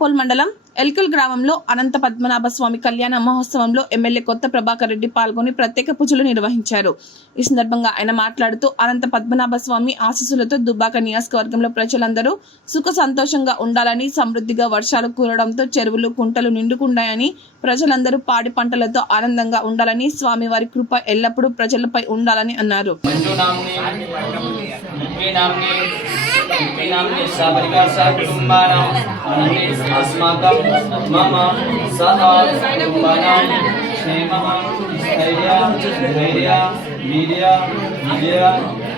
వేపోల్ మండలం ఎల్కల్ గ్రామంలో అనంత పద్మనాభ స్వామి కళ్యాణ మహోత్సవంలో ఎమ్మెల్యే కొత్త ప్రభాకర్ రెడ్డి పాల్గొని ప్రత్యేక పూజలు నిర్వహించారు. ఈ సందర్భంగా ఆయన మాట్లాడుతూ అనంత పద్మనాభ స్వామి ఆశీస్సులతో దుబ్బాక నియోజకవర్గంలో ప్రజలందరూ సుఖ సంతోషంగా ఉండాలని, సమృద్ధిగా వర్షాలు కురవడంతో చెరువులు కుంటలు నిండుకుంటాయని, ప్రజలందరూ పాడి పంటలతో ఆనందంగా ఉండాలని, స్వామివారి కృప ఎల్లప్పుడూ ప్రజలపై ఉండాలని అన్నారు. ధైర్య ధైర్య వీర్య విజయ